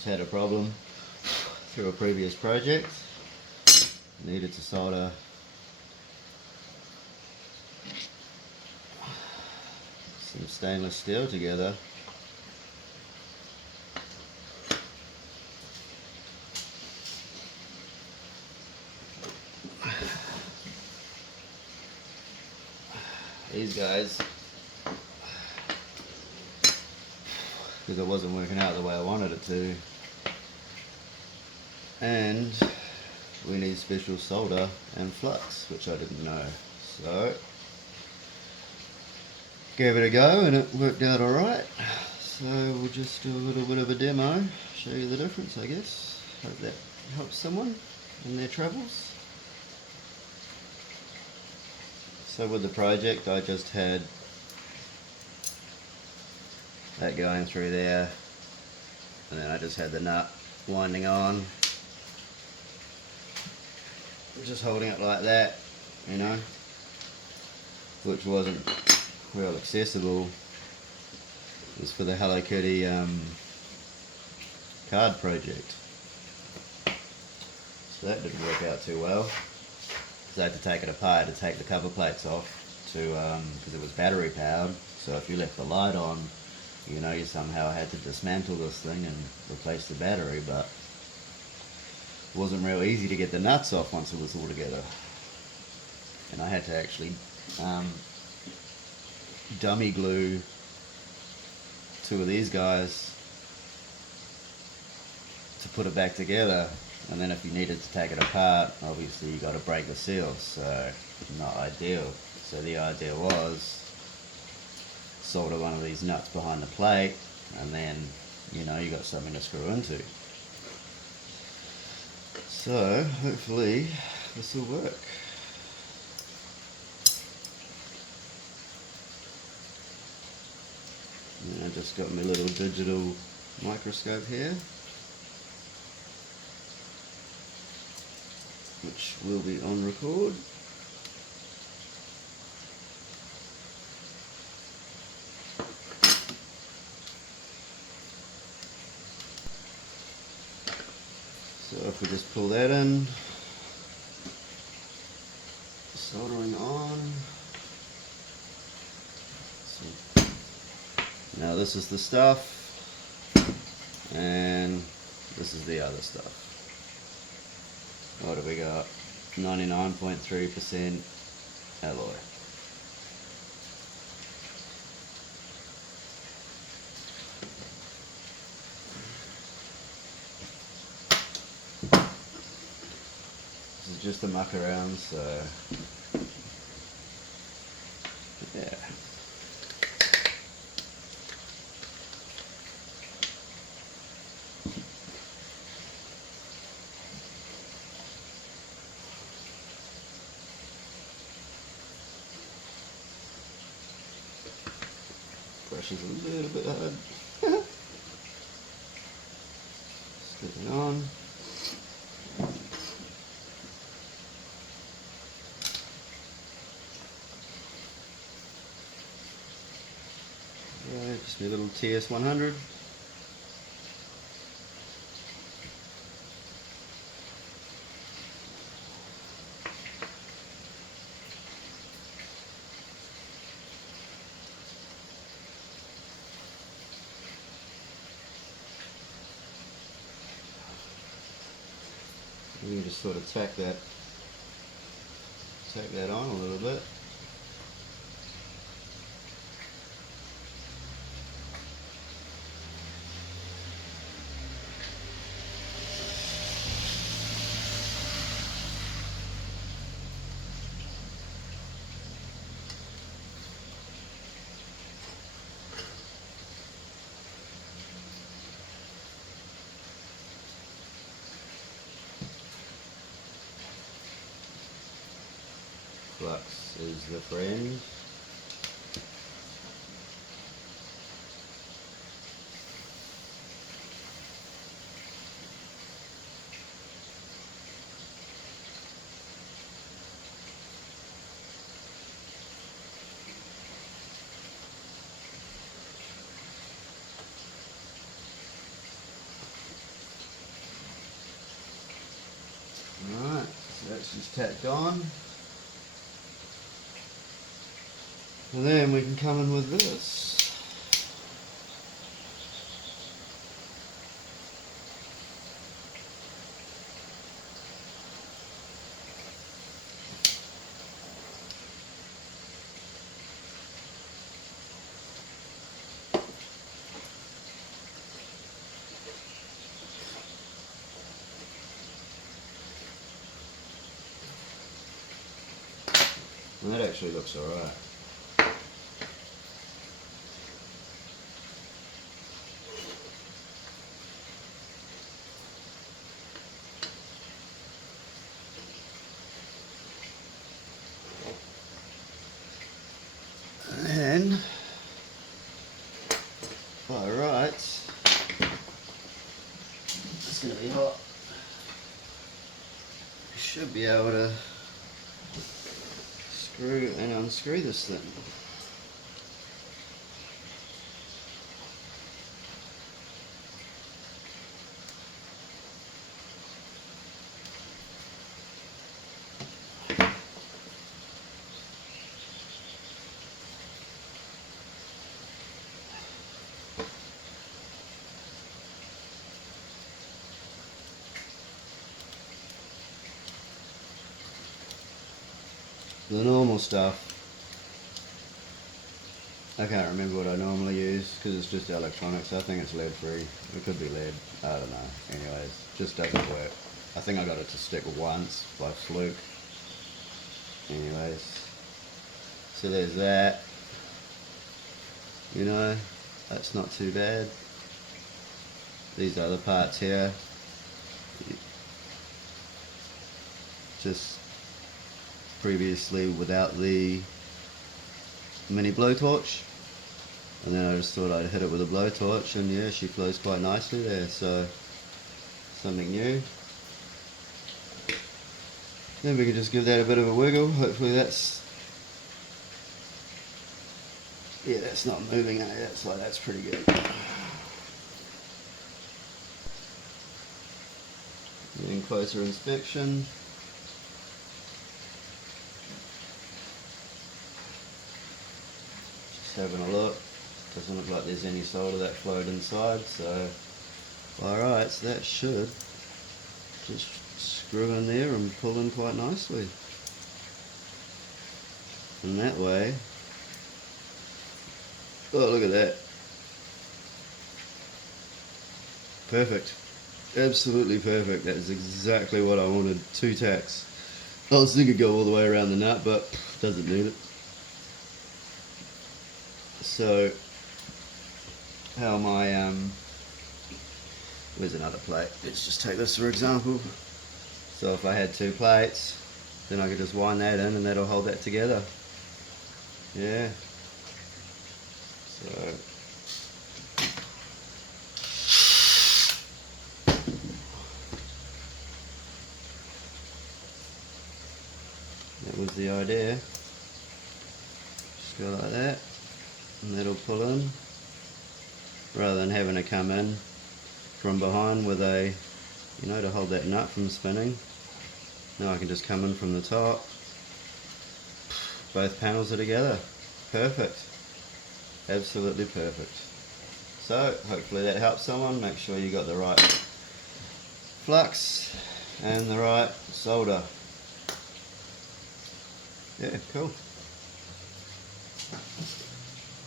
Just had a problem through a previous project. Needed to solder some stainless steel together. These guys, because it wasn't working out the way I wanted it to, and we need special solder and flux, which I didn't know. So gave it a go and it worked out alright. So we'll just do a little bit of a demo, show you the difference, I guess. Hope that helps someone in their travels. So with the project, I just had that going through there, and then I just had the nut winding on, just holding it like that, you know, which wasn't real accessible. It was for the Hello Kitty card project, so that didn't work out too well. So I had to take it apart to take the cover plates off to because it was battery powered. So if you left the light on, you know, you somehow had to dismantle this thing and replace the battery, but it wasn't real easy to get the nuts off once it was all together. And I had to actually dummy glue two of these guys to put it back together. And then if you needed to take it apart, obviously you got to break the seals, so not ideal. So the idea was solder one of these nuts behind the plate, and then, you know, you got something to screw into. So hopefully this will work. And I just got my little digital microscope here, which will be on record. So if we just pull that in, soldering on. So now this is the stuff, and this is the other stuff. What have we got? 99.3% alloy. This is just a muck around, so yeah. Brush is a little bit hard. Stick it on. Yeah, just my little TS100. You can just sort of tack that on a little bit. Flux is the friend. tacked on. And then we can come in with this. And that actually looks alright. And alright, it's going to be hot. Should be able to screw and unscrew this thing. The normal stuff, I can't remember what I normally use because it's just electronics. I think it's lead free. It could be lead, I don't know. Anyways, just doesn't work. I think I got it to stick once by fluke. Anyways, so there's that. You know, that's not too bad. These other parts here, just previously without the mini blowtorch, and then I just thought I'd hit it with a blowtorch, and yeah, she flows quite nicely there, so something new. Then we can just give that a bit of a wiggle. Hopefully that's, yeah, that's not moving, that's like, that's pretty good. Getting closer inspection. Having a look, doesn't look like there's any solder that flowed inside, so alright, so that should just screw in there and pull in quite nicely, and that way, oh look at that, perfect, absolutely perfect. That is exactly what I wanted. 2 tacks. I was thinking go all the way around the nut, but doesn't need it. So, how my, where's another plate? Let's just take this for example. So if I had 2 plates, then I could just wind that in and that'll hold that together. Yeah. So, that was the idea. Just go like that. And that'll pull in, rather than having to come in from behind with a, you know, to hold that nut from spinning. Now I can just come in from the top. Both panels are together. Perfect. Absolutely perfect. So hopefully that helps someone. Make sure you got the right flux and the right solder. Yeah, cool.